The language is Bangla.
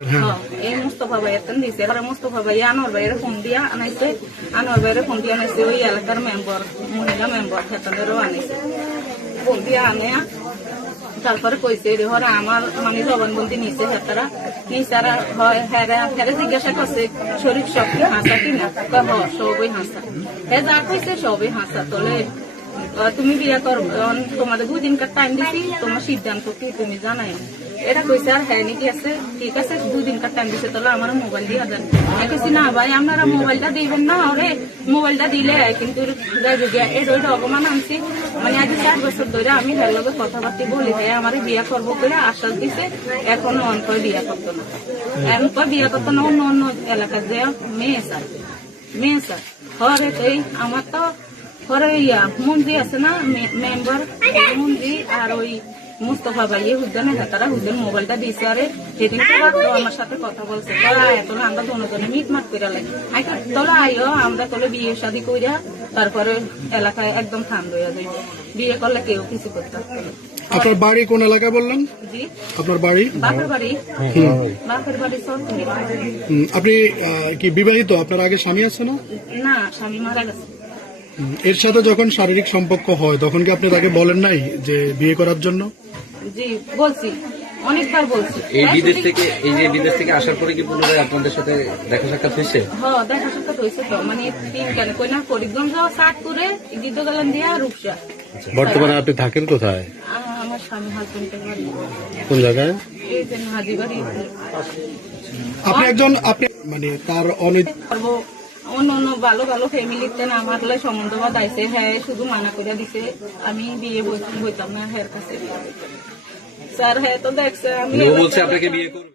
এই মুস্তফা ভাইয়ের তেন দিছে। এবারে মুস্তফা ভাই আনোয়ার ভাইয়ের ফোন দিয়া আনাইছে, আনোয়ার ভাইয়ের ফোন দিয়ে আনাইছে ওই এলাকার মেম্বার, মহিলা মেম্বার খেতানেরও আনাইছে। ফোন দিয়ে আনে তারপরে কইছে হরে আমার আমি জবানবন্দি নিছে হেতারা নিচারা হয় হেরে জিজ্ঞাসা করছে শরীর সব কি হাসা কিনা, সবই হাসা। হে যা কইছে সবই হাসা। তলে তুমি বিয়ে করো, তোমাদের 2 দিনকার টাইম দিছি, তোমার সিদ্ধান্ত কি তুমি জানাই এটা কইছে। আর হ্যাঁ নাকি আছে, ঠিক আছে 2 দিনকার টাইম দিছে, তাহলে আমার মোবাইল দিয়ে দেন। দেখেছি না ভাই আপনারা মোবাইলটা দিবেন না, ওরে মোবাইলটা দিলে কিন্তু এটা অপমান আনছি। মানে আজ 4 বছর ধরে আমি হের লগে কথাবার্তা বলি, হ্যাঁ আমার বিয়ে করবো করে আশ্বাস দিছে, এখনো অন করে বিয়ে করতো না, এমন করে বিয়ে করতো না। অন্য অন্য এলাকার যে মেয়ে স্যার হরে এই আমার তো পরে মন্ত্রী আছে না মেম্বার মন্ত্রী আর ওই মুস্তফা ভাই হুদ্দানে তারা হুদ্দান মোবাইলটা দিয়েছে। আরে সেদিন তো আমার সাথে কথা বলছে, তোলা আমরা দুজনে মিটমাট করে লাগি তোলা আইও আমরা তোলে বিয়ে শাদী কইরা তারপরে এলাকায় একদম ঠান্ডা হয়ে যাই। বিয়ে করলে কেউ কিছু করতে। আপনার বাড়ি কোন এলাকায় বললেন? জি আপনার বাড়ি? বাপের বাড়ি। বাপের বাড়ি সব। আপনি কি বিবাহিত? আপনার আগে স্বামী আছে না? না, স্বামী মারা গেছে। এর সাথে যখন শারীরিক সম্পর্ক হয় তখন কি আপনি তাকে বলেন নাই যে বিয়ে করার জন্য? জি বলছি, অনেকবার বলছি। এই বিদেশ থেকে আসার পরে কি পুনরায় আপনাদের সাথে দেখা সাক্ষাৎ হয়েছে? হ্যাঁ দেখা সাক্ষাৎ হয়েছে তো, মানে 3 কেন কই না করিমগঞ্জ, সাতপুরে, গীতগালান দিয়া, রূপসা। বর্তমানে আপনি থাকেন কোথায়? আমার স্বামী হাজবেন্ডের বাড়ি কোন জায়গায়? এই যে হাজিবাড়ি। আপনি মানে তার অনেক অন্য অন্য ভালো ভালো ফ্যামিলিতে আমার সম্বন্ধ বাদাইছে, হ্যাঁ শুধু মানা করে দিছে, আমি বিয়ে বইতাম না হের কাছে। স্যার হ্যাঁ তো দেখছে আমি বলছে আপনাকে বিয়ে করবে।